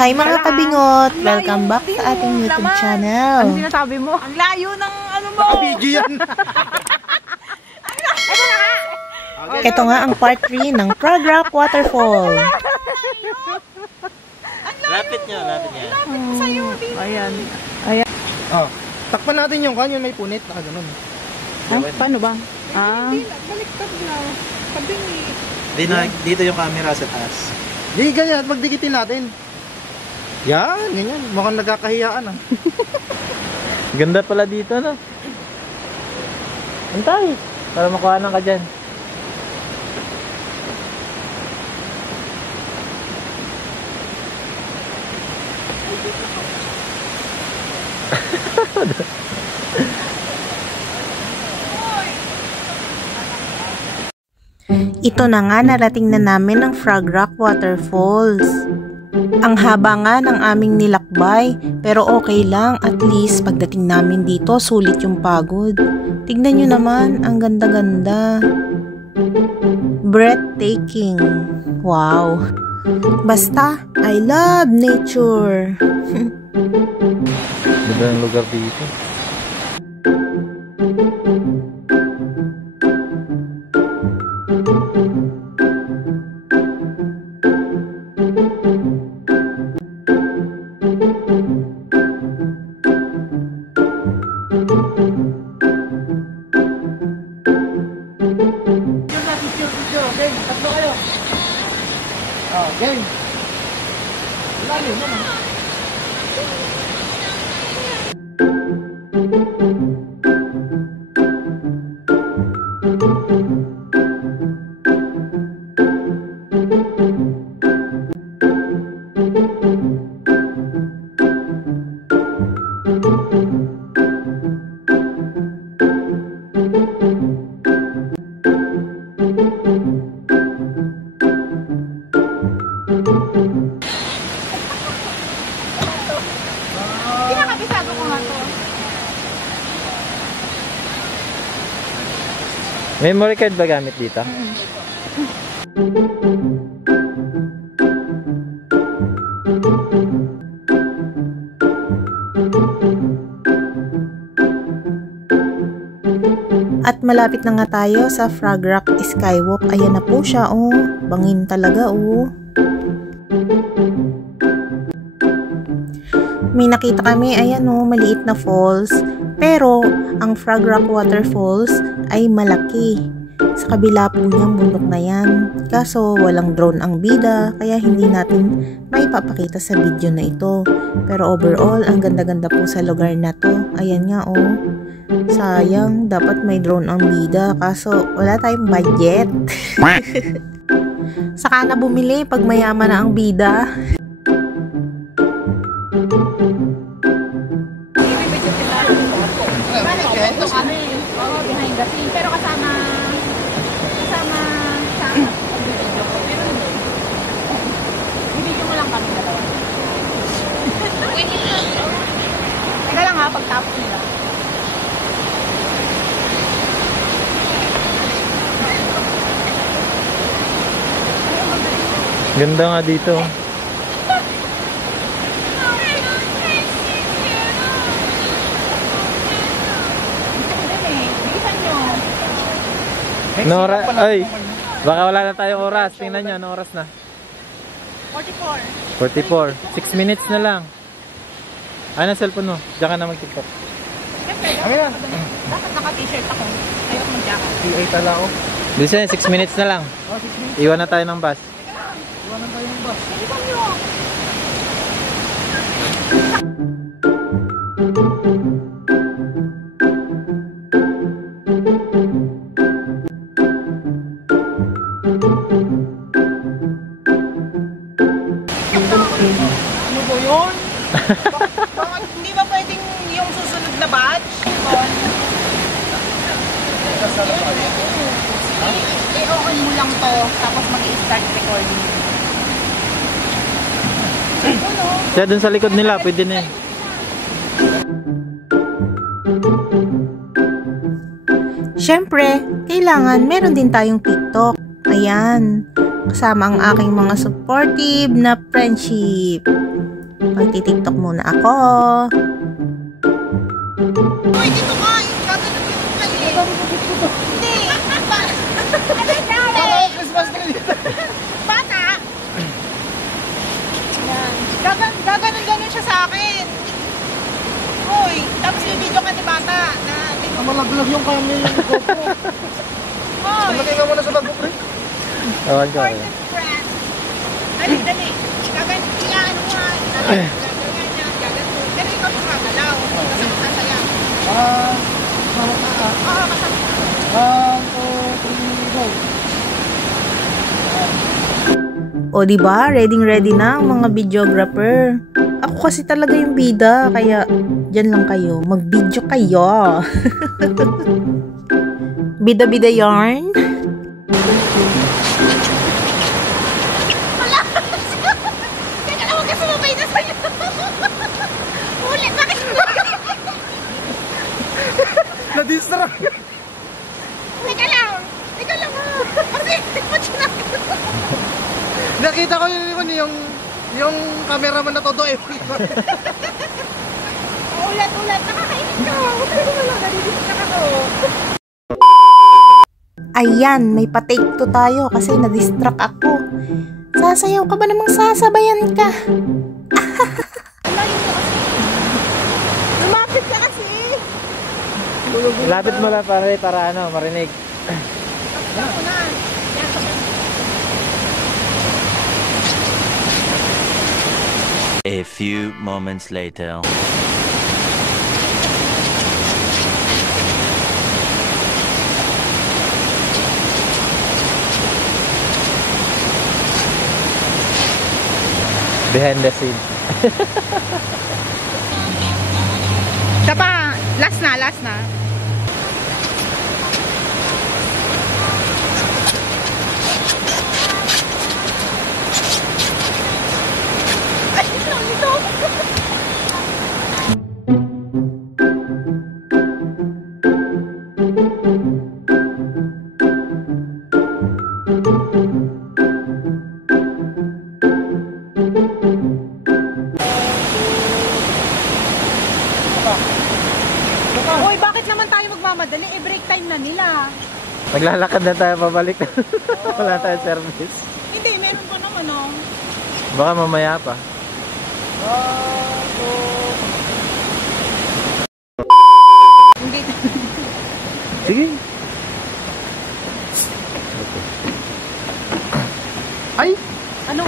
Hi mga kabingot! Welcome back sa ating YouTube channel. Ano sinasabi mo? Ang layo ng ano mo! Nakabidyo yan! Ito nga ang part 3 ng Frog Rock Waterfall. Lapit niya. Sa'yo, ayan. Oh, takpan natin yung kanyo, may punit. Ganun. Paano ba? Baliktad na. Kabingi. Dito yung camera sa taas. Di, ganyan. Magdikitin natin. Yan, ganyan. Mukhang nagkakahiyaan. Ganda pala dito, no? Antay, para makuhanan ka dyan. Ito na nga, narating na namin ang Frog Rock Waterfalls. Ang haba nga ng aming nilakbay, pero okay lang, at least pagdating namin dito, sulit yung pagod. Tignan nyo naman, ang ganda-ganda. Breathtaking. Wow. Basta, I love nature. Ganda ng lugar dito. Game. Lalim naman. Pinakabisado ko nga to. Memory card ba gamit dito? At malapit na nga tayo sa Frog Rock Skywalk. Ayan na po siya, oh. Bangin talaga, oh. May nakita kami, ayan oh, maliit na falls. Pero, ang Frog Rock Waterfalls ay malaki. Sa kabila po niyang bundok na yan. Kaso, walang drone ang bida, kaya hindi natin maipapakita sa video na ito. Pero overall, ang ganda-ganda po sa lugar na to. Ayan nga oh. Sayang, dapat may drone ang bida. Kaso, wala tayong budget. Saka na bumili pag mayaman na ang bida. Behind the scene, pero kasama sa video ko. Pero i-video mo lang kami dalawa. Teka lang ha, pagtapos nila. Ganda nga dito. Nora, ay, baka wala na tayong oras. Tingnan nyo, anong oras na? 44. 6 minutes na lang. Ano ang cellphone mo? Diyan ka na mag-tiktok. Siyempre, dapat naka-t-shirt ako. Ayaw mag-jacket. PA tala ako. Bisa, 6 minutes na lang. Iwan na tayo ng bus. Iwanan tayo ng bus. Iwan nyo. Ano ba yun? Bakit hindi ba pwedeng yung susunod na batch? I-on mo lang to, tapos mag-i-start recording. Siya dun sa likod nila, pwede na eh. Siyempre, kailangan meron din tayong TikTok. Ayan, kasama ang aking mga supportive na friendship. Magti-TikTok muna ako. Uy, dito ka! Gagano dito ka eh! Hindi! Ano nangyari? Christmas tree dito. Bata! Yan. Gaganon siya sa akin. Uy, tapos yung video ka ni Bata na... Malaglag yung kami yung GoPro. Uy! Malagay ka muna sa bago, pre. Ewan ko eh. Important friend. Dali. Ilaan mo nga. Gaganon. Pero ikaw yung gagalaw. Kasi masasaya. Oo, kasama. 1, 2, 3, go. O diba, ready na ang mga videographer. Ako kasi talaga yung bida, kaya dyan lang kayo. Mag-video kayo. Bida-bida yarn. Teka lang, huwag ka sumabay na sa'yo. Ulit, bakit? Na-distract. Teka lang ha. Kasi, ba't siya na? Nakita ko yung cameraman na todo eh. Ulat, nakakainis ka. Wala, nalilipit na ako. Ayan, may pa-take to tayo kasi na-distract ako. Sasayaw ka ba namang sasabayan ka? Lumapit ka kasi. Lapit mo lang para ano, marinig. Ako na. Yan, sabay. A few moments later. Behind the scene. Isa pa. Last na. Ay, ito. Uy, bakit naman tayo magmamadali? Break time na nila. Maglalakad na tayo pabalik. Wala tayong service. Hindi, meron pa naman oh. Baka mamaya pa. Hindi. Sige. Ay! Ano?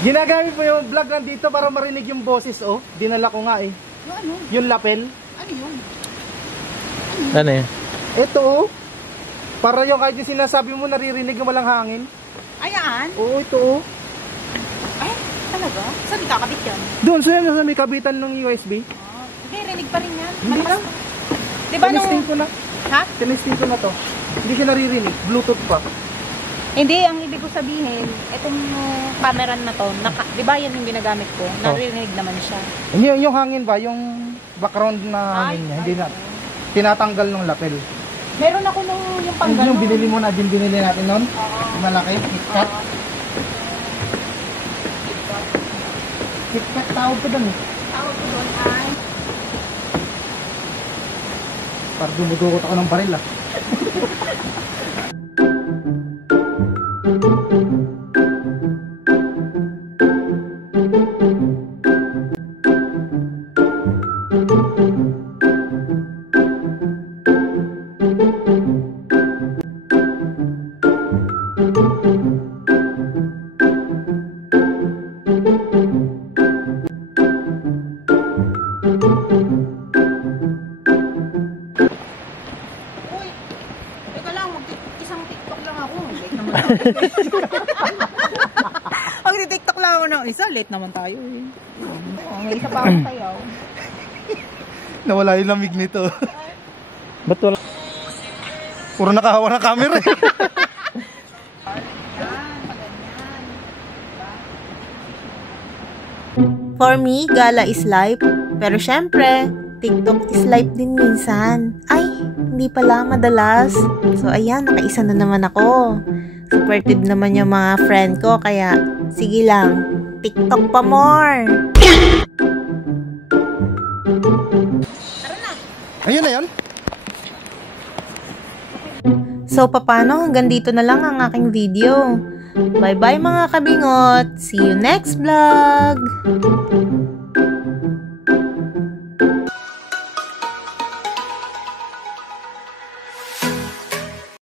Ginagamit po yung vlog nandito para marinig yung boses, oh. Dinala ko nga eh. Yung ano? Yung lapel. Ano yun? Ano eh? Ito, oh. Para yung kahit yung sinasabi mo naririnig yung walang hangin. Ayan? Oo, ito, oh. Ay, talaga? Saan kakabit yan? Doon, sa may kabitan ng USB. Hindi, rinig pa rin yan. Hindi Malakas. lang. Diba nung... Tinesting ko na. Ha? Tinesting ko na to. Hindi siya naririnig. Bluetooth pa. Hindi, ang ibig ko sabihin, itong camera na to, di ba yan yung ginagamit ko? Naririnig naman siya. Hindi, yung hangin ba? Yung background na hangin niya. Hindi na. Tinatanggal ng lapel. Meron ako nung yung pang Yung binili mo na, din binili natin nun. Yung malaki. KitKat. KitKat tawag ko doon eh. Tawag ko doon ay... Para dumudukot ako ng baril ah. Uy, teka lang, isang TikTok lang ako. Mag-tiktok lang ako ng isa. Late naman tayo eh. May isa pa akong sayaw. Nawala yung lamig nito. Ba't wala? Puro nakahawa ng camera eh. For me, gala is life. Pero syempre, TikTok is life din minsan. Ay, hindi pala madalas. So ayan, nakaisa na naman ako. Supportive naman yung mga friend ko, kaya sige lang, TikTok pa more. Ayun na yan. So paano, hanggang dito na lang ang aking video. Bye bye mga kabingot. See you next vlog.